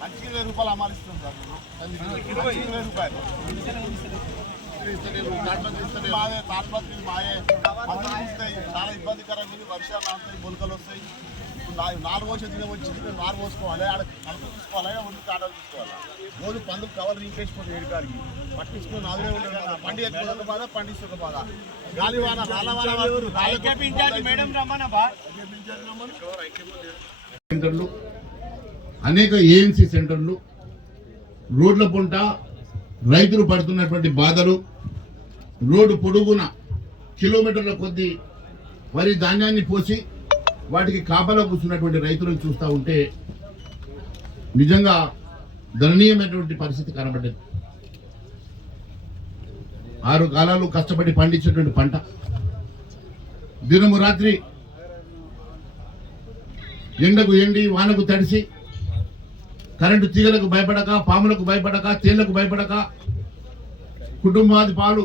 మంచికి 20 రూపాయలు అమ్మాలి ఇస్తున్నాం సార్. 20 రూపాయలు మాదే తాడ్పత్రి మాయే పంటలు వస్తాయి. చాలా ఇబ్బందికరంగా ఉంది. వర్షాలు వస్తాయి, మొలకలు వస్తాయి. 4 రోజులు తినే వచ్చి మేము 4 పోసుకోవాలి, ఆడ కలుపు తీసుకోవాలి, ఒంటి కాటాలు తీసుకోవాలి. రోజు పందులు కవర్లు ఇంకేసిపోతాయి. ఏడికాడికి పట్టించుకుని నాలుగే ఉంటుంది. పండి ఎక్కువ బాధ, పండిస్తున్న బాధ. గాలివాన సెంటర్లు, అనేక ఏఎంసీ సెంటర్లు, రోడ్ల పొంట రైతులు పడుతున్నటువంటి బాధలు, రోడ్డు పొడుగున కిలోమీటర్ల కొద్దీ వరి ధాన్యాన్ని పోసి వాటికి కాపలా కూర్చున్నటువంటి రైతులను చూస్తూ ఉంటే నిజంగా దయనీయమైనటువంటి పరిస్థితి కనబడ్డది. 6 కాలాలు కష్టపడి పండించేటువంటి పంట దినము రాత్రి ఎండకు ఎండి వానకు తడిసి కరెంటు తీగలకు భయపడక, పాములకు భయపడక, తేళ్లకు భయపడక కుటుంబాది పాలు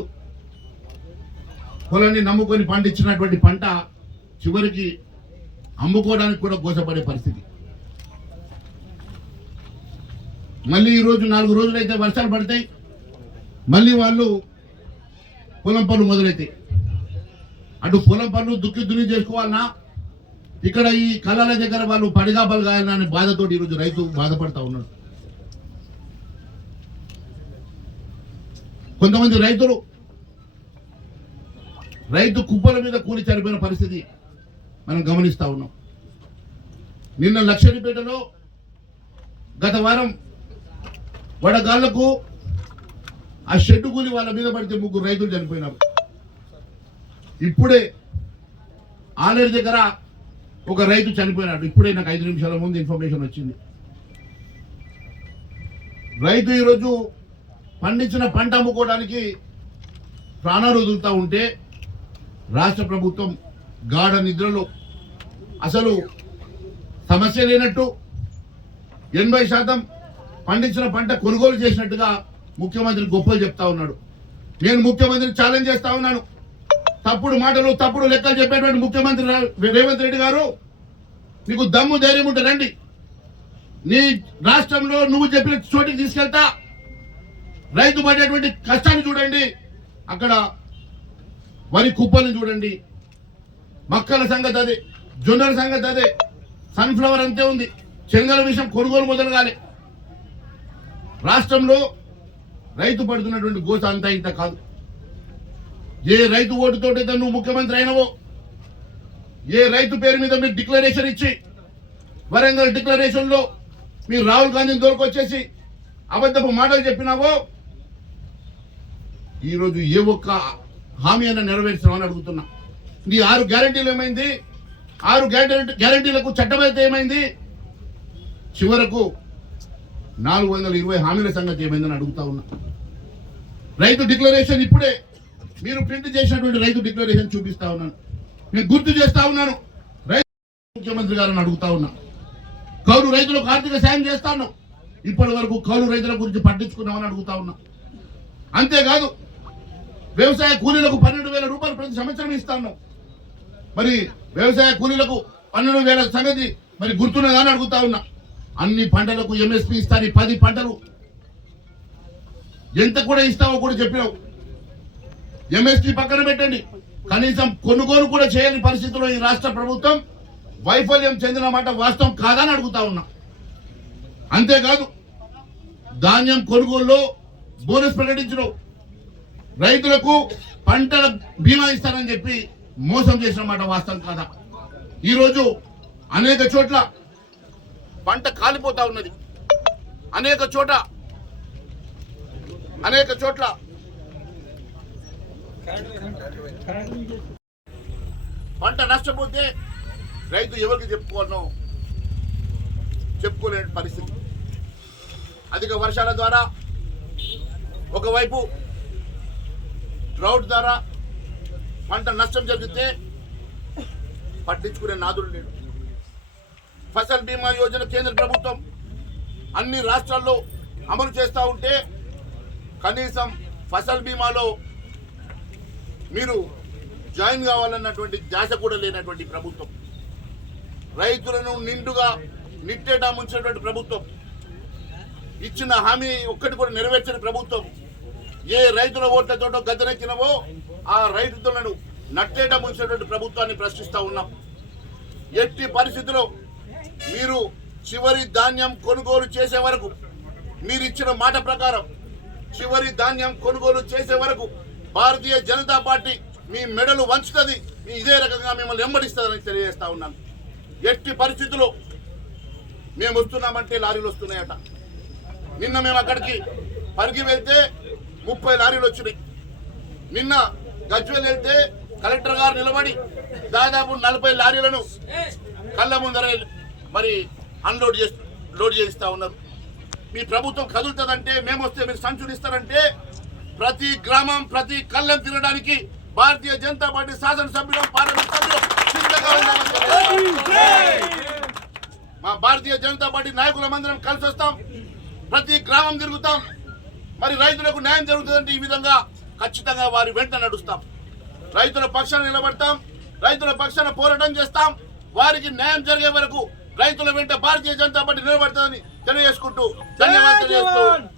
పొలాన్ని నమ్ముకొని పండించినటువంటి పంట చివరికి అమ్ముకోవడానికి కూడా గోసపడే పరిస్థితి. మళ్ళీ ఈరోజు 4 రోజులైతే వర్షాలు పడతాయి, మళ్ళీ వాళ్ళు పొలం పనులు మొదలైతాయి. అటు పొలం పనులు దున్ని చేసుకోవాలన్నా, ఇక్కడ ఈ కళ్ళల దగ్గర వాళ్ళు పడిగాపలు కాయాలనే బాధతోటి ఈరోజు రైతు బాధపడతా ఉన్నాడు. కొంతమంది రైతు కుప్పల మీద కూలి చనిపోయిన పరిస్థితి మనం గమనిస్తా ఉన్నాం. నిన్న లక్షరిపేటలో గత వారం వడగాళ్లకు ఆ షెడ్డు కూలి వాళ్ళ మీద పడితే 3 రైతులు చనిపోయినారు. ఇప్పుడే ఆలేరు దగ్గర ఒక రైతు చనిపోయినాడు. ఇప్పుడే నాకు 5 నిమిషాల ముందు ఇన్ఫర్మేషన్ వచ్చింది. రైతు ఈరోజు పండించిన పంట అమ్ముకోవడానికి ప్రాణాలు వదులుతూ ఉంటే రాష్ట్ర ప్రభుత్వం గాఢ నిద్రలో అసలు సమస్య లేనట్టు 80% పండించిన పంట కొనుగోలు చేసినట్టుగా ముఖ్యమంత్రి గొప్పలు చెప్తా ఉన్నాడు. నేను ముఖ్యమంత్రిని ఛాలెంజ్ చేస్తా ఉన్నాను. తప్పుడు మాటలు, తప్పుడు లెక్కలు చెప్పేటువంటి ముఖ్యమంత్రి రేవంత్ రెడ్డి గారు, నీకు దమ్ము ధైర్యం ఉంటే రండి. నీ రాష్ట్రంలో నువ్వు చెప్పిన చోటికి తీసుకెళ్తా, రైతు పడేటువంటి కష్టాన్ని చూడండి, అక్కడ వరి కుప్పలను చూడండి, మక్కల సంగతి అదే, జొన్నల సంగతి అదే, సన్ఫ్లవర్ అంతే ఉంది, శనగల విషయం కొనుగోలు మొదలు కాలే. రాష్ట్రంలో రైతు పడుతున్నటువంటి గోస అంతా ఇంత కాదు. ఏ రైతు ఓటుతోటైతే నువ్వు ముఖ్యమంత్రి అయినవో, ఏ రైతు పేరు మీద మీరు డిక్లరేషన్ ఇచ్చి వరంగల్ డిక్లరేషన్ లో మీరు రాహుల్ గాంధీని దొరకొచ్చేసి అబద్ధపు మాటలు చెప్పినావో, ఈరోజు ఏ ఒక్క హామీ అయినా నెరవేర్చామని అడుగుతున్నా. నీ 6 గ్యారంటీలు ఏమైంది? 6 గ్యారంటీలకు చట్టమైతే ఏమైంది? చివరకు 420 హామీల సంగతి ఏమైందని అడుగుతా ఉన్నా. రైతు డిక్లరేషన్ ఇప్పుడే మీరు ప్రింట్ చేసినటువంటి రైతు డిక్లరేషన్ చూపిస్తా ఉన్నాను, నేను గుర్తు చేస్తా ఉన్నాను. రైతు ముఖ్యమంత్రి గారిని అడుగుతా ఉన్నా, కౌలు రైతులకు ఆర్థిక సాయం చేస్తాను, ఇప్పటి వరకు కౌలు రైతుల గురించి పట్టించుకున్నామని అడుగుతా ఉన్నా. అంతేకాదు వ్యవసాయ కూలీలకు 12,000 రూపాయలు ప్రతి సంవత్సరం ఇస్తాను. మరి వ్యవసాయ కూలీలకు 12,000 సంగతి మరి గుర్తున్నదని అడుగుతా ఉన్నా. అన్ని పంటలకు ఎంఎస్పీ ఇస్తాను, 10 పంటలు ఎంత కూడా ఇస్తావో కూడా చెప్పినావు. ఎంఎస్పీ పక్కన పెట్టండి, కనీసం కొనుగోలు కూడా చేయని పరిస్థితుల్లో ఈ రాష్ట్ర ప్రభుత్వం వైఫల్యం చెందిన మాట వాస్తవం కాదని అడుగుతా ఉన్నా. అంతేకాదు ధాన్యం కొనుగోలులో బోనస్ ప్రకటించడం, రైతులకు పంటల బీమా ఇస్తానని చెప్పి మోసం చేసిన మాట వాస్తవం కాదా? ఈరోజు అనేక చోట్ల పంట కాలిపోతా ఉన్నది, అనేక చోట్ల పంట నష్టపోతే రైతు ఎవరికి చెప్పుకోలేని పరిస్థితి. అధిక వర్షాల ద్వారా ఒకవైపు డ్రౌట్ ద్వారా పంట నష్టం జరిగితే పట్టించుకునే నాదుడు లేడు. ఫసల్ బీమా యోజన కేంద్ర ప్రభుత్వం అన్ని రాష్ట్రాల్లో అమలు చేస్తూ ఉంటే కనీసం ఫసల్ బీమాలో మీరు జాయిన్ కావాలన్నటువంటి ధ్యాస కూడా లేనటువంటి ప్రభుత్వం, రైతులను నిండుగా నిట్టేటా ముంచినటువంటి ప్రభుత్వం, ఇచ్చిన హామీ ఒక్కటి కూడా నెరవేర్చిన ప్రభుత్వం, ఏ రైతుల ఓట్లతోటో గద్దెనెక్కినవో ఆ రైతులను నట్టేటా ముంచినటువంటి ప్రభుత్వాన్ని ప్రశ్నిస్తూ ఉన్నాం. ఎట్టి పరిస్థితిలో మీరు చివరి ధాన్యం కొనుగోలు చేసే వరకు, మీరు ఇచ్చిన మాట ప్రకారం చివరి ధాన్యం కొనుగోలు చేసే వరకు భారతీయ జనతా పార్టీ మీ మెడలు వంచుతుంది, ఇదే రకంగా మిమ్మల్ని వెంబడిస్తుందని తెలియజేస్తా ఉన్నాను. ఎట్టి పరిస్థితుల్లో మేము వస్తున్నామంటే లారీలు వస్తున్నాయట. నిన్న మేము అక్కడికి పరిగి వెళ్తే 30 లారీలు వచ్చినాయి. నిన్న గజ్వేల్ వెళ్తే కలెక్టర్ గారు నిలబడి దాదాపు 40 లారీలను కళ్ళ ముందర మరి లోడ్ చేయిస్తా ఉన్నారు. మీ ప్రభుత్వం కదులుతుందంటే, మేము వస్తే మీరు సంచులు ఇస్తారంటే ప్రతి గ్రామం ప్రతి కళ్ళం తినడానికి భారతీయ జనతా పార్టీ శాసనసభ్యులు పార్లమెంట్ సభ్యులు సిద్ధంగా మా భారతీయ జనతా పార్టీ నాయకులమందరం కలిసి వస్తాం, ప్రతి గ్రామం తిరుగుతాం. మరి రైతులకు న్యాయం జరుగుతుందంటే ఈ విధంగా ఖచ్చితంగా వారి వెంట నడుస్తాం, రైతుల పక్షాన నిలబడతాం, రైతుల పక్షాన పోరాటం చేస్తాం. వారికి న్యాయం జరిగే వరకు రైతుల వెంట భారతీయ జనతా పార్టీ నిలబడుతుందని తెలియజేసుకుంటూ ధన్యవాదాలు.